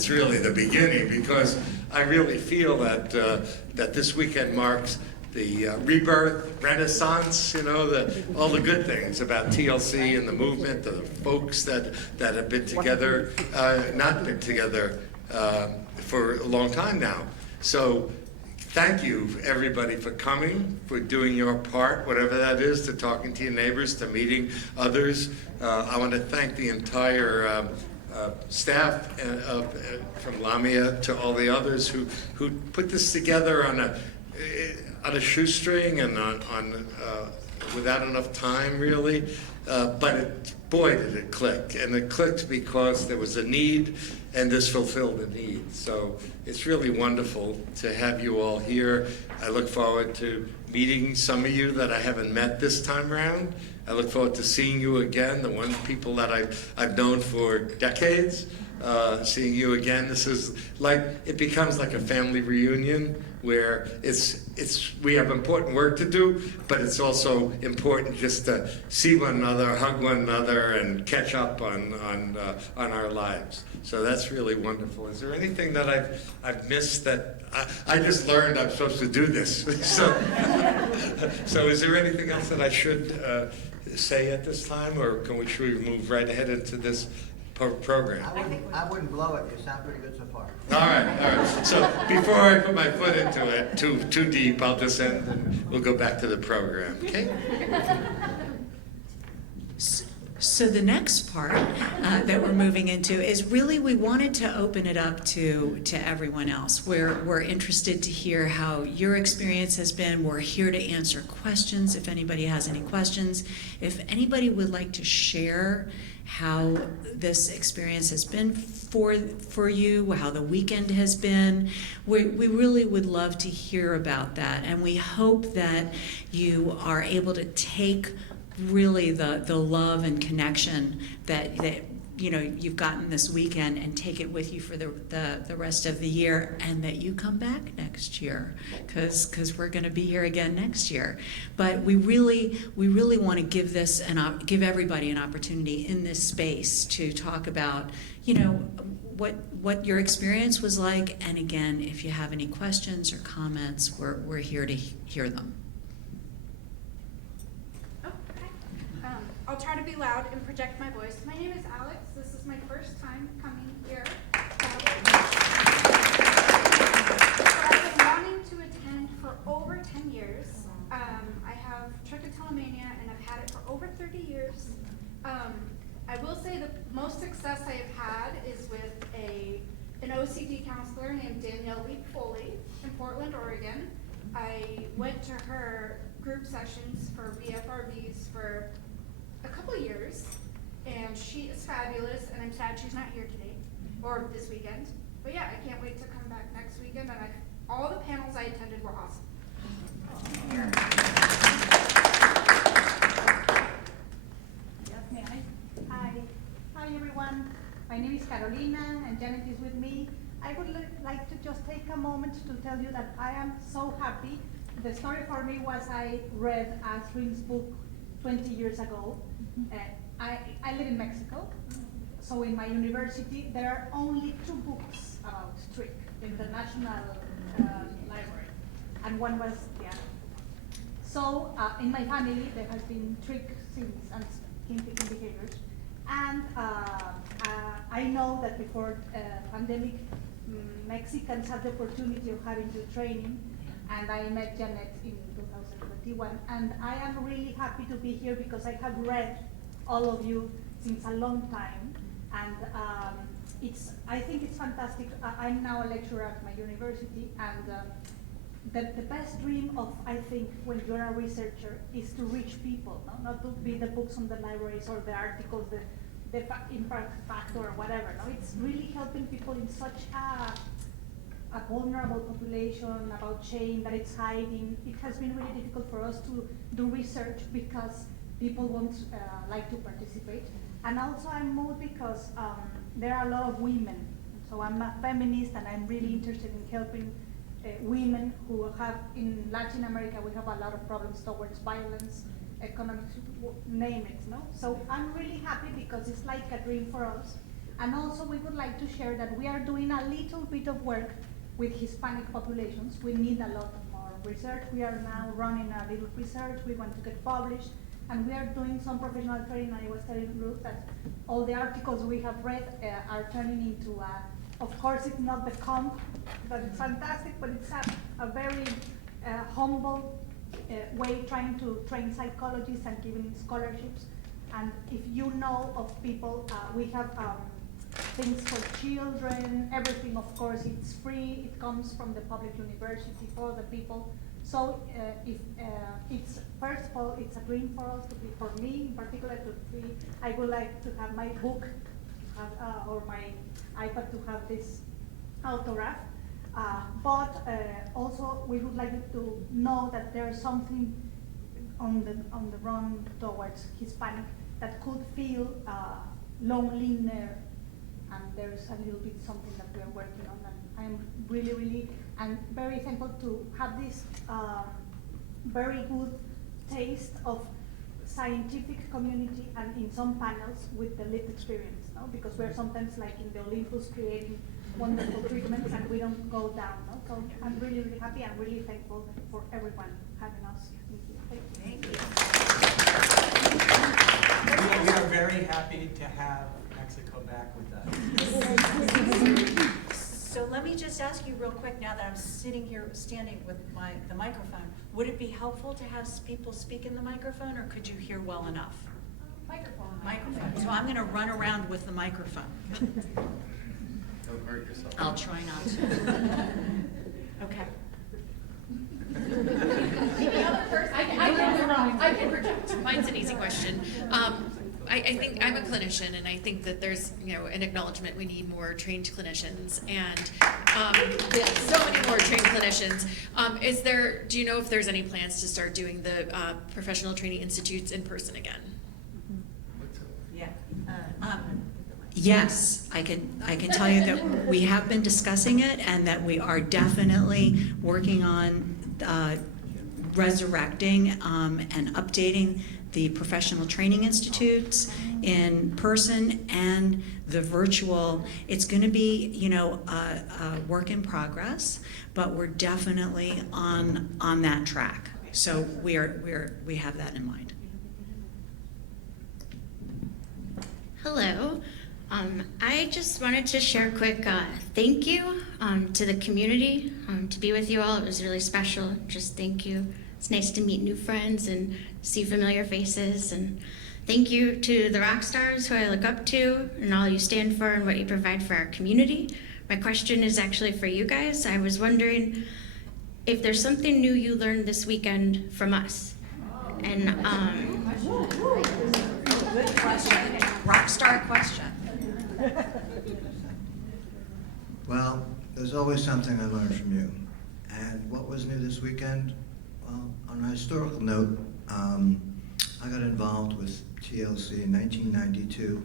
it's really the beginning, because I really feel that that this weekend marks the rebirth, renaissance, all the good things about TLC and the movement, the folks that have been together, not been together for a long time now. So thank you, everybody, for coming, for doing your part, whatever that is, to talking to your neighbors, to meeting others. I want to thank the entire staff from Lamia to all the others who put this together on a shoestring and on without enough time, really. But boy, did it click. And it clicked because there was a need, and this fulfilled a need. So it's really wonderful to have you all here. I look forward to meeting some of you that I haven't met this time around. I look forward to seeing you again, the people that I've known for decades. Seeing you again, this is like, it becomes like a family reunion where we have important work to do, but it's also important just to see one another, hug one another, and catch up on our lives. So that's really wonderful. Is there anything that I've missed that I just learned I'm supposed to do this? So is there anything else that I should say at this time, or should we move right ahead into this program? I wouldn't blow it. You sound pretty good so far. All right. So before I put my foot into it too deep, I'll just end and we'll go back to the program. Okay? So the next part that we're moving into is really, we wanted to open it up to everyone else. We're interested to hear how your experience has been. We're here to answer questions if anybody has any questions. If anybody would like to share how this experience has been for you, how the weekend has been, we really would love to hear about that. And we hope that you are able to take really the love and connection that you've gotten this weekend and take it with you for the rest of the year, and that you come back next year, because we're going to be here again next year. But we really want to give everybody an opportunity in this space to talk about what your experience was like. And again, if you have any questions or comments, we're here to hear them. I'll try to be loud and project my voice. My name is Alex. This is my first time coming here. I've been wanting to attend for over 10 years. I have trichotillomania and I've had it for over 30 years. I will say the most success I have had is with an OCD counselor named Danielle Leek Foley in Portland, Oregon. I went to her group sessions for BFRBs for a couple of years, and she is fabulous, and I'm sad she's not here today, or this weekend. But yeah, I can't wait to come back next weekend, and all the panels I attended were awesome. May I? Hi everyone. My name is Carolina, and Janet is with me. I would like to just take a moment to tell you that I am so happy. The story for me was I read Astrid's book 20 years ago. I live in Mexico, so in my university there are only 2 books about trick in the National Library, and one was the other. So in my family there has been trick since and kink behaviors, and I know that before pandemic, Mexicans had the opportunity of having the training, and I met Janet in 2021, and I am really happy to be here because I have read all of you since a long time, and I think it's fantastic. I'm now a lecturer at my university, and the best dream of, I think, when you're a researcher is to reach people, not to be the books on the libraries or the articles, the impact factor or whatever. No, it's really helping people in such a vulnerable population, about shame that it's hiding. It has been really difficult for us to do research because people won't like to participate. And also I'm moved because there are a lot of women. So I'm a feminist, and I'm really interested in helping women who have, in Latin America, we have a lot of problems towards violence, economic, name it, no? So I'm really happy because it's like a dream for us. And also, we would like to share that we are doing a little bit of work with Hispanic populations. We need a lot more research. We are now running a little research. We want to get published. And we are doing some professional training. I was telling Ruth that all the articles we have read are turning into, of course, it's not the comp, but it's fantastic, but it's a very humble way trying to train psychologists and giving scholarships. And if you know of people, we have things for children, everything, of course, it's free. It comes from the public university for the people. So if it's, first of all, it's a dream for us to be, for me in particular, to be, I would like to have my book or my iPad to have this autograph. But also we would like to know that there's something on the run towards Hispanic that could feel loneliness, and there's a little bit something that we are working on. And I'm really and very thankful to have this very good taste of scientific community and in some panels with the lived experience, no? Because we're sometimes like in the Olympus creating wonderful treatments and we don't go down, no? So I'm really happy and really thankful for everyone having us in here. Thank you. We are very happy to have Mexico back with us. So let me just ask you real quick, now that I'm standing with the microphone, would it be helpful to have people speak in the microphone, or could you hear well enough? Microphone. So I'm going to run around with the microphone. Don't hurt yourself. I'll try not to. Okay. I can project. Mine's an easy question. I think I'm a clinician, and I think that there's, an acknowledgement we need more trained clinicians, and so many more trained clinicians. Do you know if there's any plans to start doing the professional training institutes in person again? Yeah. Yes, I can tell you that we have been discussing it, and that we are definitely working on resurrecting and updating the professional training institutes in person and the virtual. It's going to be, a work in progress, but we're definitely on that track. So we have that in mind. Hello. I just wanted to share a quick thank you to the community. To be with you all, it was really special. Just thank you. It's nice to meet new friends and see familiar faces. And thank you to the rock stars who I look up to and all you stand for and what you provide for our community. My question is actually for you guys. I was wondering if there's something new you learned this weekend from us. And Good question. Rock star question. Well, there's always something I learned from you. And what was new this weekend? Well, on a historical note, I got involved with TLC in 1992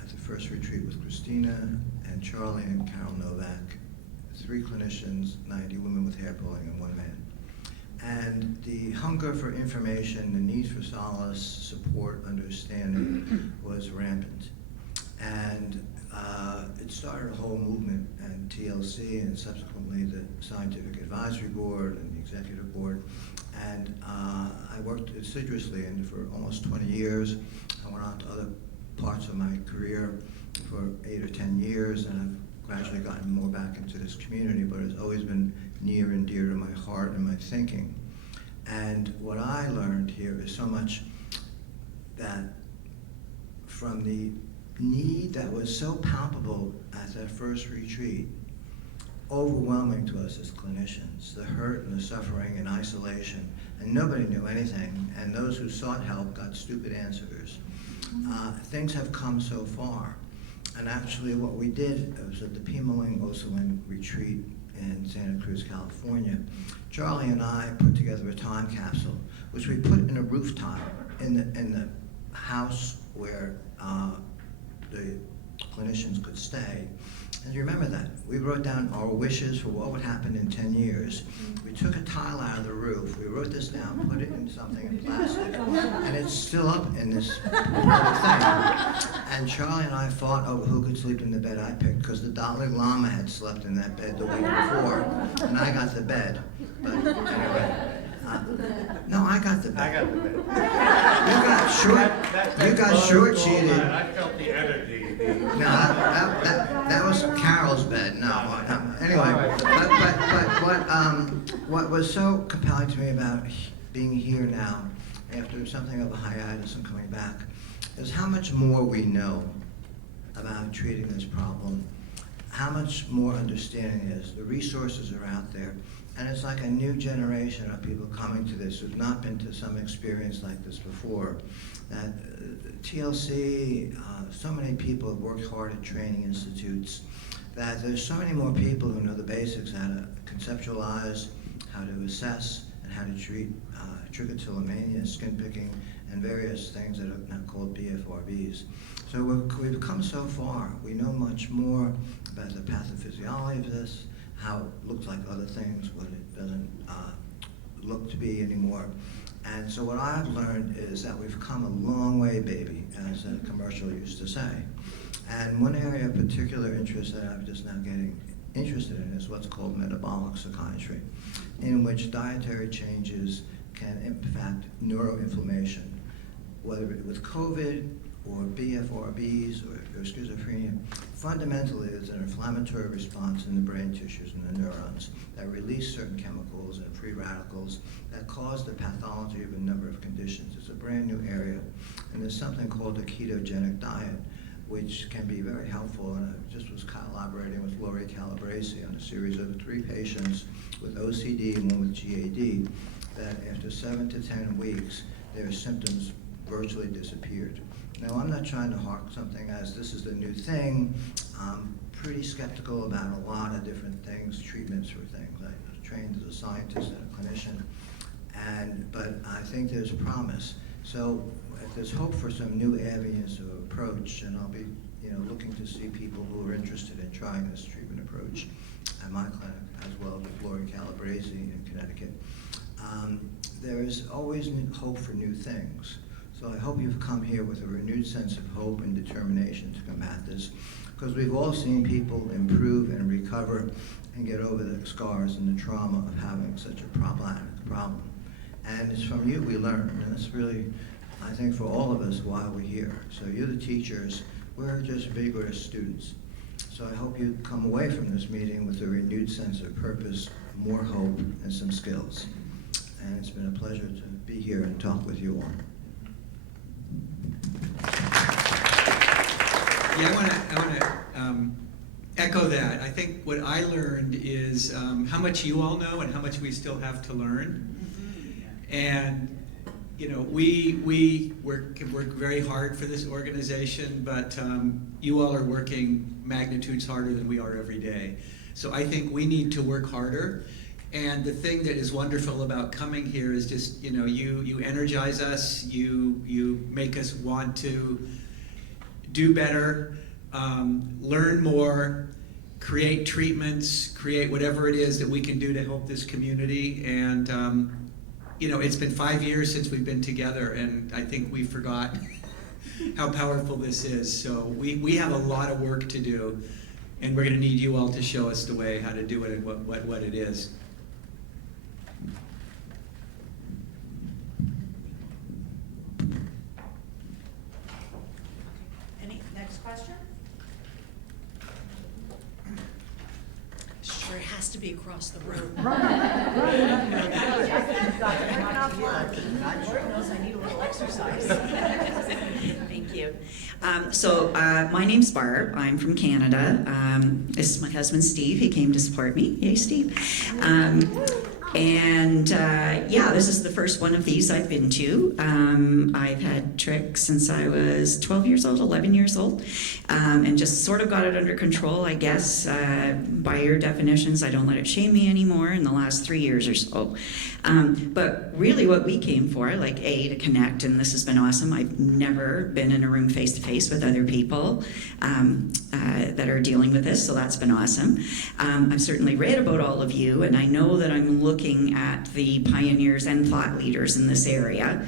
at the first retreat with Christina and Charlie and Carol Novak, 3 clinicians, 90 women with hair pulling, and 1 man. And the hunger for information, the need for solace, support, understanding was rampant. And it started a whole movement, and TLC, and subsequently the Scientific Advisory Board and the Executive Board. And I worked assiduously in for almost 20 years. I went on to other parts of my career for 8 or 10 years, and I've gradually gotten more back into this community, but it's always been near and dear to my heart and my thinking. And what I learned here is so much that from the need that was so palpable at that first retreat, overwhelming to us as clinicians, the hurt and the suffering and isolation, and nobody knew anything, and those who sought help got stupid answers. Things have come so far, and actually what we did was at the Pimaling Osawan retreat in Santa Cruz, California. Charlie and I put together a time capsule, which we put in a rooftop in the house where the clinicians could stay. And you remember that. We wrote down our wishes for what would happen in 10 years. We took a tile out of the roof, we wrote this down, put it in something in plastic, and it's still up in this thing. And Charlie and I fought over who could sleep in the bed I picked, because the Dalai Lama had slept in that bed the week before, and I got the bed. But anyway. No, I got the bed. I got the bed. You got short-cheated. I felt the energy. No, that was Carol's bed. No. Anyway, what was so compelling to me about being here now, after something of a hiatus and coming back, is how much more we know about treating this problem, how much more understanding is. The resources are out there. And it's like a new generation of people coming to this who've not been to some experience like this before. That TLC, so many people have worked hard at training institutes, that there's so many more people who know the basics, how to conceptualize, how to assess, and how to treat trichotillomania, skin picking, and various things that are now called BFRBs. So we've come so far. We know much more about the pathophysiology of this, how it looks like other things, what it doesn't look to be anymore. And so what I've learned is that we've come a long way, baby, as a commercial used to say. And one area of particular interest that I'm just now getting interested in is what's called metabolic psychiatry, in which dietary changes can impact neuroinflammation, whether it with COVID or BFRBs or schizophrenia. Fundamentally, it's an inflammatory response in the brain tissues and the neurons that release certain chemicals and free radicals that cause the pathology of a number of conditions. It's a brand new area. And there's something called a ketogenic diet, which can be very helpful. And I just was collaborating with Lori Calabresi on a series of 3 patients with OCD and one with GAD, that after 7 to 10 weeks, their symptoms virtually disappeared. Now, I'm not trying to hawk something as this is the new thing. I'm pretty skeptical about a lot of different things, treatments for things. I was trained as a scientist and a clinician, but I think there's promise. So if there's hope for some new avenues of approach, and I'll be looking to see people who are interested in trying this treatment approach at my clinic, as well as with Lori Calabresi in Connecticut. There is always hope for new things. So I hope you've come here with a renewed sense of hope and determination to combat this, because we've all seen people improve and recover and get over the scars and the trauma of having such a problematic problem. And it's from you we learn, and that's really, I think, for all of us why we're here. So you're the teachers, we're just vigorous students. So I hope you come away from this meeting with a renewed sense of purpose, more hope, and some skills. And it's been a pleasure to be here and talk with you all. Yeah, I want to echo that. I think what I learned is how much you all know and how much we still have to learn. And we work very hard for this organization, but you all are working magnitudes harder than we are every day. So I think we need to work harder. And the thing that is wonderful about coming here is just, you energize us, you make us want to do better, learn more, create treatments, create whatever it is that we can do to help this community. And, it's been 5 years since we've been together, and I think we forgot how powerful this is. So we have a lot of work to do, and we're going to need you all to show us the way how to do it and what it is. Any next question? Sure has to be across the room. Lord knows I need a little exercise. Thank you. My name's Barb. I'm from Canada. This is my husband, Steve. He came to support me. Yay, Steve. And yeah, this is the first one of these I've been to. I've had Trick since I was 12 years old, 11 years old, and just sort of got it under control, I guess. By your definitions, I don't let it shame me anymore in the last 3 years or so. But really what we came for, like to connect, and this has been awesome. I've never been in a room face-to-face with other people that are dealing with this, so that's been awesome. I've certainly read about all of you, and I know that I'm looking at the pioneers and thought leaders in this area.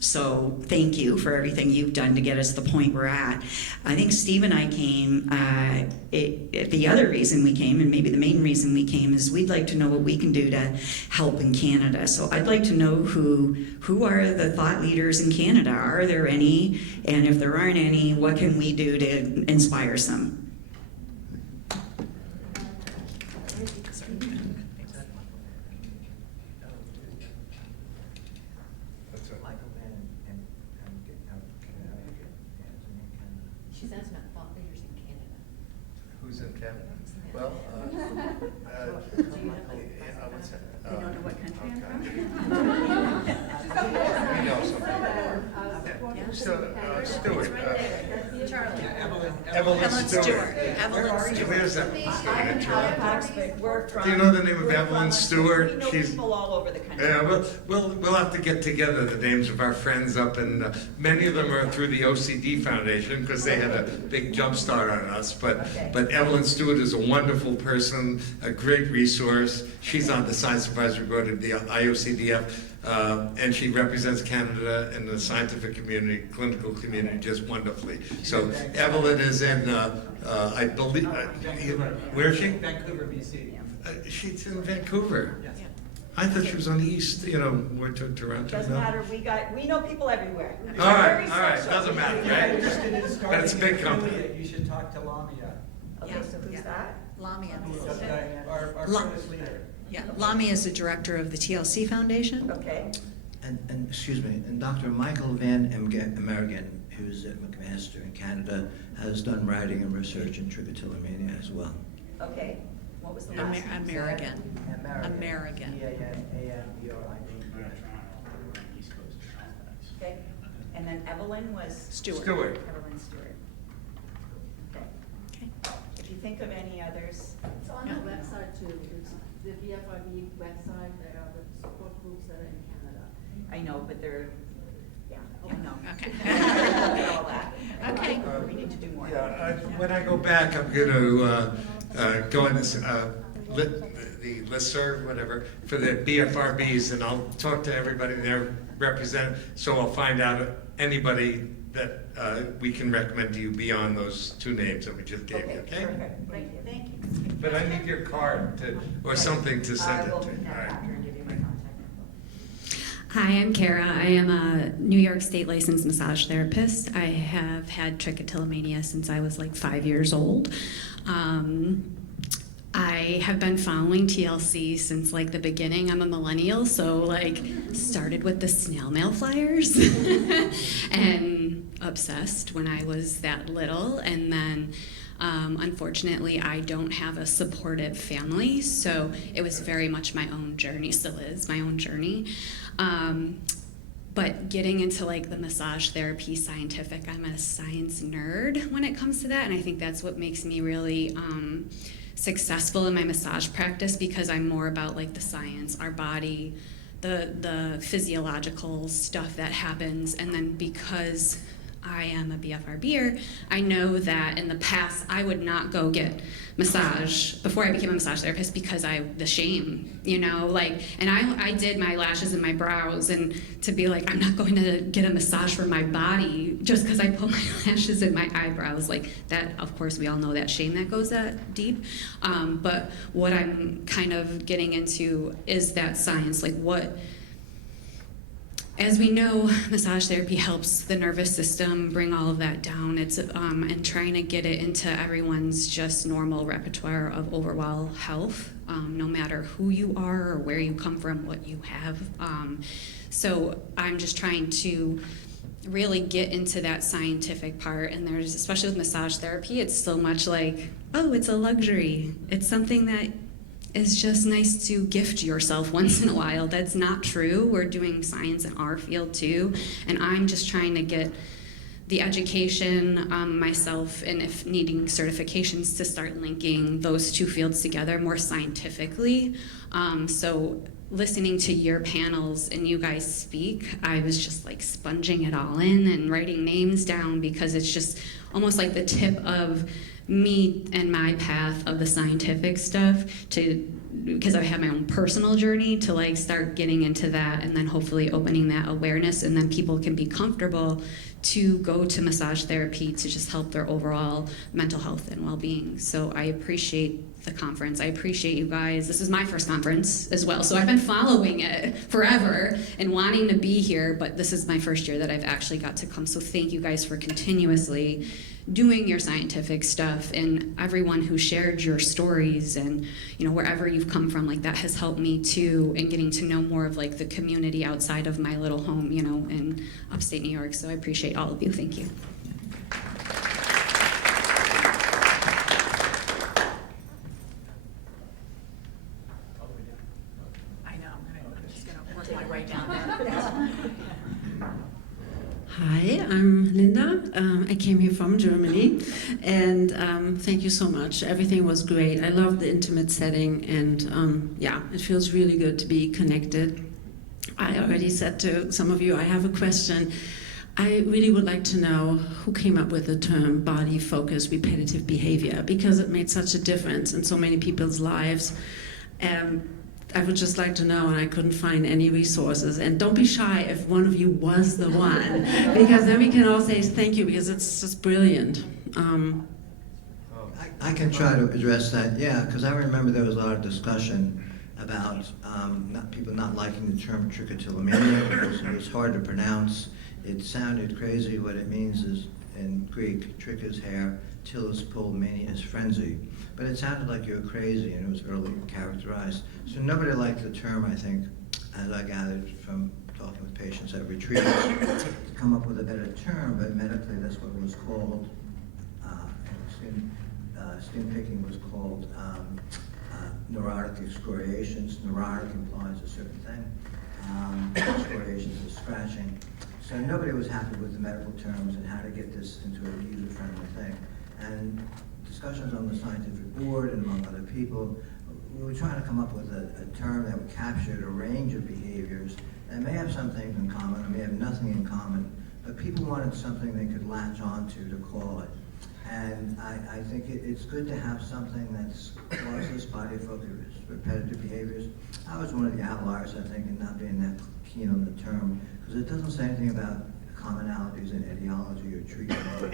So thank you for everything you've done to get us to the point we're at. I think Steve and I came, the other reason we came, and maybe the main reason we came, is we'd like to know what we can do to help in Canada. So I'd like to know who are the thought leaders in Canada? Are there any? And if there aren't any, what can we do to inspire some? She's asking about thought leaders in Canada. Who's in Canada? Well, what's that? They don't know what country I'm from? We know something. Stewart. Charlie. Evelyn Stewart. Evelyn Stewart. Where's that? We're Do you know the name of Evelyn Stewart? We know She's people all over the country. Yeah, we'll have to get together the names of our friends up, and many of them are through the OCD Foundation because they had a big jump start on us. But Evelyn Stewart is a wonderful person, a great resource. She's on the Science Advisory Board of the IOCDF, and she represents Canada and the scientific community, clinical community, just wonderfully. So Evelyn is in, I believe, where is she? Vancouver, BC. She's in Vancouver. Yes. I thought she was on the east, more to Toronto. Doesn't no? matter, we know people everywhere. All right, Very all right, social. doesn't matter, If you're right? interested in starting That's a big an company. affiliate, you should talk to Lamia, Okay, so who's Yeah. that? Lamia. our La- fearless leader. Yeah, Lamia is the director of the TLC Foundation. Okay. And excuse me, and Dr. Michael Van Emmergen, who's at McMaster in Canada, has done writing and research in trichotillomania as well. Okay, what was the last? American. American. Okay, and then Evelyn was? Stewart. Evelyn Stewart. Okay. Okay. If you think of any others, It's on the website too, it's the BFRB website, there are the support groups that are in Canada. I know, but they're, yeah, I know. Okay. All that. Okay. We need to do more. When I go back, I'm going to go in this, the listserv, whatever, for the BFRBs, and I'll talk to everybody there represented, so I'll find out anybody that we can recommend to you beyond those two names that we just gave you, okay? Perfect, thank you. Thank you. But I need your card or something to send I it will to. connect All right. after and give you my contact info. Hi, I'm Kara. I am a New York State licensed massage therapist. I have had trichotillomania since I was like 5 years old. I have been following TLC since like the beginning. I'm a millennial, so like started with the snail mail flyers and obsessed when I was that little. And then unfortunately, I don't have a supportive family, so it was very much my own journey, still is my own journey. But getting into like the massage therapy scientific, I'm a science nerd when it comes to that, and I think that's what makes me really successful in my massage practice, because I'm more about like the science, our body, the physiological stuff that happens, and then because I am a BFRBer, I know that in the past I would not go get massage before I became a massage therapist because the shame, like, and I did my lashes and my brows, and to be like, I'm not going to get a massage for my body just because I put my lashes and my eyebrows, like that, of course, we all know that shame that goes that deep. But what I'm kind of getting into is that science, like as we know, massage therapy helps the nervous system bring all of that down. It's and trying to get it into everyone's just normal repertoire of overall health, no matter who you are or where you come from, what you have. So I'm just trying to really get into that scientific part. And there's, especially with massage therapy, it's so much like, oh, it's a luxury. It's something that is just nice to gift yourself once in a while. That's not true. We're doing science in our field too, and I'm just trying to get the education myself, and if needing certifications, to start linking those two fields together more scientifically. So listening to your panels and you guys speak, I was just like sponging it all in and writing names down, because it's just almost like the tip of me and my path of the scientific stuff, because I have my own personal journey, to like start getting into that, and then hopefully opening that awareness, and then people can be comfortable to go to massage therapy to just help their overall mental health and well-being. So I appreciate the conference. I appreciate you guys. This is my first conference as well, so I've been following it forever and wanting to be here, but this is my first year that I've actually got to come. So thank you guys for continuously doing your scientific stuff, and everyone who shared your stories, and wherever you've come from, like that has helped me too, and getting to know more of like the community outside of my little home, in upstate New York. So I appreciate all of you. Thank you. I know, I'm just gonna work my way down there. Hi, I'm Linda. I came here from Germany, and thank you so much. Everything was great. I love the intimate setting, and yeah, it feels really good to be connected. I already said to some of you, I have a question. I really would like to know who came up with the term body-focused repetitive behavior, because it made such a difference in so many people's lives. I would just like to know, and I couldn't find any resources. And don't be shy if one of you was the one, because then we can all say thank you, because it's just brilliant. I can try to address that, yeah, because I remember there was a lot of discussion about people not liking the term trichotillomania, because it was hard to pronounce. It sounded crazy. What it means is, in Greek, trich is hair, till is pull, mania is frenzy. But it sounded like you were crazy, and it was early characterized. So nobody liked the term, I think, as I gathered from talking with patients at retreats, to come up with a better term, but medically that's what it was called. Skin picking was called neurotic excoriations. Neurotic implies a certain thing. Excoriations is scratching. So nobody was happy with the medical terms and how to get this into a user-friendly thing. And discussions on the scientific board and among other people, we were trying to come up with a term that captured a range of behaviors that may have some things in common or may have nothing in common, but people wanted something they could latch onto to call it. And I think it's good to have something that's causeless, body-focused, repetitive behaviors. I was one of the outliers, I think, in not being that keen on the term, because it doesn't say anything about commonalities in etiology or treatment, or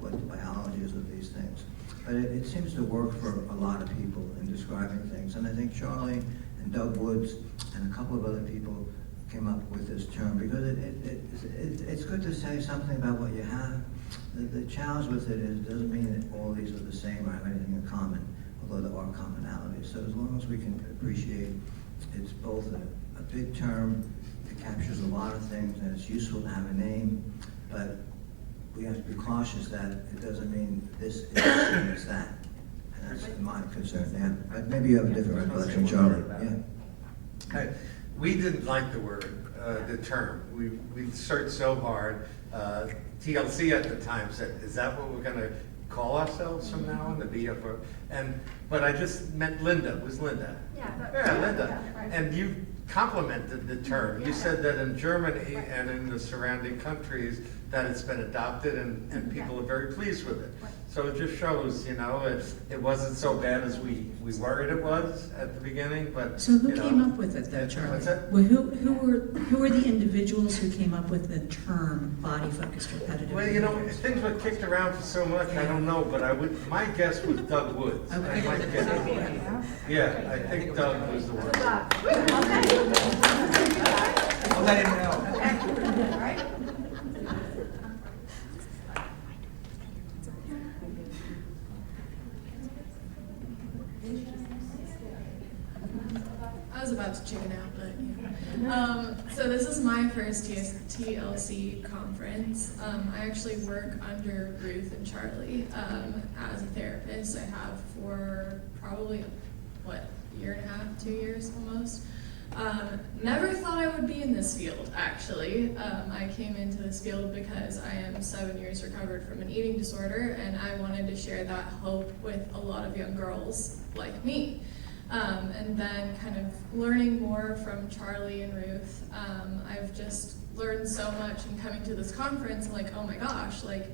what the biology is of these things. But it seems to work for a lot of people in describing things. And I think Charlie and Doug Woods and a couple of other people came up with this term, because it's good to say something about what you have. The challenge with it is, it doesn't mean that all these are the same or have anything in common, although there are commonalities. So as long as we can appreciate it's both a big term, it captures a lot of things, and it's useful to have a name, but we have to be cautious that it doesn't mean this is the same as that. And that's my concern, yeah. But maybe you have a different recollection, Charlie. Yeah. We didn't like the word, the term. We searched so hard. TLC at the time said, "Is that what we're going to call ourselves from now on, the BFRB?" But I just met Linda. It was Linda? Yeah, Linda. And you complimented the term. You said that in Germany and in the surrounding countries that it's been adopted, and people are very pleased with it. So it just shows, it wasn't so bad as we worried it was at the beginning. But so who came up with it, though, Charlie? What's that? Well, who were the individuals who came up with the term body-focused repetitive? Well, behaviors? things were kicked around for so much. I don't know, but my guess was Doug Woods. Okay. I might guess. Yeah, I think Doug was the one. I'll let him know. I was about to chicken out, but yeah. So this is my first TLC conference. I actually work under Ruth and Charlie as a therapist. I have for probably, year and a half, 2 years almost. Never thought I would be in this field, actually. I came into this field because I am 7 years recovered from an eating disorder, and I wanted to share that hope with a lot of young girls like me. And then kind of learning more from Charlie and Ruth, I've just learned so much, and coming to this conference, I'm like, oh my gosh, like,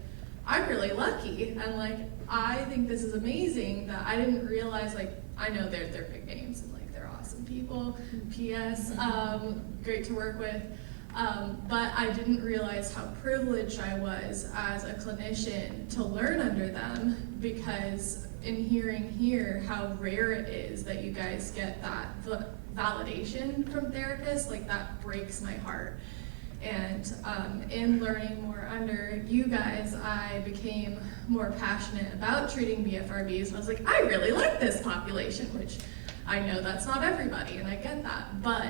I'm really lucky, and like, I think this is amazing that I didn't realize, like, I know they're big names, and like, they're awesome people, P.S., great to work with, but I didn't realize how privileged I was as a clinician to learn under them, because in hearing here how rare it is that you guys get that validation from therapists, like, that breaks my heart. And in learning more under you guys, I became more passionate about treating BFRBs, and I was like, I really like this population, which I know that's not everybody, and I get that, but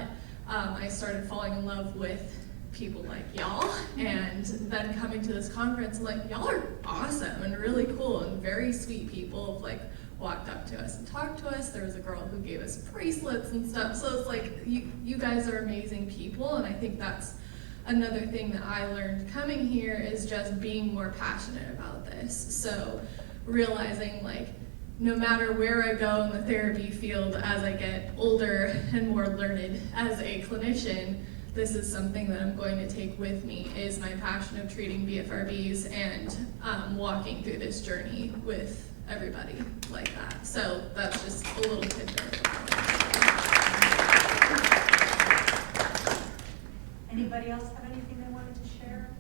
I started falling in love with people like y'all, and then coming to this conference, I'm like, y'all are awesome and really cool and very sweet people, like, walked up to us and talked to us. There was a girl who gave us bracelets and stuff, so it's like, you guys are amazing people, and I think that's another thing that I learned coming here is just being more passionate about this. So realizing, like, no matter where I go in the therapy field as I get older and more learned as a clinician, this is something that I'm going to take with me, is my passion of treating BFRBs and walking through this journey with everybody like that. So that's just a little tidbit. Anybody else have anything they wanted to share?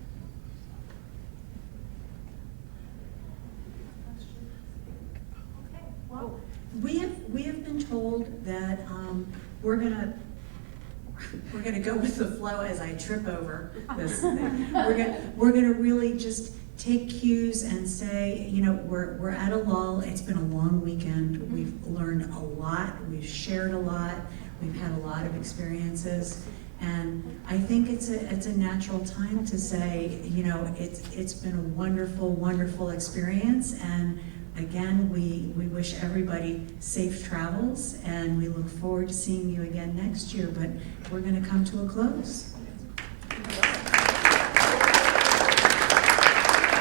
Okay, well, We have been told that we're gonna go with the flow as I trip over this thing. We're gonna really just take cues and say, you know, we're at a lull. It's been a long weekend. We've learned a lot. We've shared a lot. We've had a lot of experiences. And I think it's a natural time to say, you know, it's been a wonderful, wonderful experience. And again, we wish everybody safe travels, and we look forward to seeing you again next year. But we're going to come to a close.